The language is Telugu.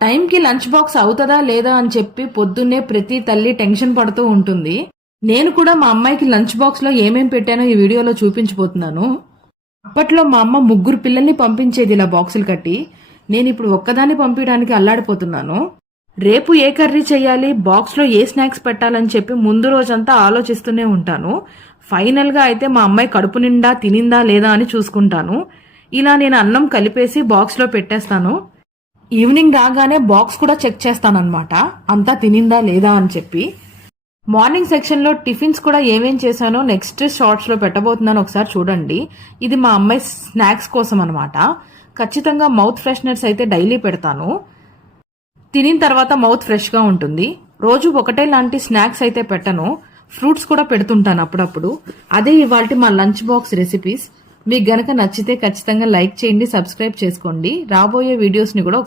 టైంకి లంచ్ బాక్స్ అవుతుందా లేదా అని చెప్పి పొద్దున్నే ప్రతి తల్లి టెన్షన్ పడుతూ ఉంటుంది. నేను కూడా మా అమ్మాయికి లంచ్ బాక్స్ లో ఏమేం పెట్టానో ఈ వీడియోలో చూపించబోతున్నాను. అప్పట్లో మా అమ్మ 3 పిల్లల్ని పంపించేది ఇలా బాక్సులు కట్టి. నేను ఇప్పుడు ఒక్కదాన్ని పంపించడానికి అల్లాడిపోతున్నాను. రేపు ఏ కర్రీ చేయాలి, బాక్స్లో ఏ స్నాక్స్ పెట్టాలని చెప్పి ముందు రోజంతా ఆలోచిస్తూనే ఉంటాను. ఫైనల్గా అయితే మా అమ్మాయి కడుపు నిండా తినిందా లేదా అని చూసుకుంటాను. ఇలా నేను అన్నం కలిపేసి బాక్స్లో పెట్టేస్తాను. ఈవినింగ్ రాగానే బాక్స్ కూడా చెక్ చేస్తానన్నమాట, అంతా తినిందా లేదా అని చెప్పి. మార్నింగ్ సెక్షన్లో టిఫిన్స్ కూడా ఏమేం చేశానో నెక్స్ట్ షార్ట్స్లో పెట్టబోతున్నాను, ఒకసారి చూడండి. ఇది మా అమ్మాయి స్నాక్స్ కోసం అనమాట. ఖచ్చితంగా మౌత్ ఫ్రెషనర్స్ అయితే డైలీ పెడతాను. తినిన తర్వాత మౌత్ ఫ్రెష్గా ఉంటుంది. రోజు ఒకటే లాంటి స్నాక్స్ అయితే పెట్టను, ఫ్రూట్స్ కూడా పెడుతుంటాను అప్పుడప్పుడు. అదే ఇవాల్టి మా లంచ్ బాక్స్ రెసిపీస్. మీకు గనక నచ్చితే ఖచ్చితంగా లైక్ చేయండి, సబ్స్క్రైబ్ చేసుకోండి. రాబోయే వీడియోస్ని కూడా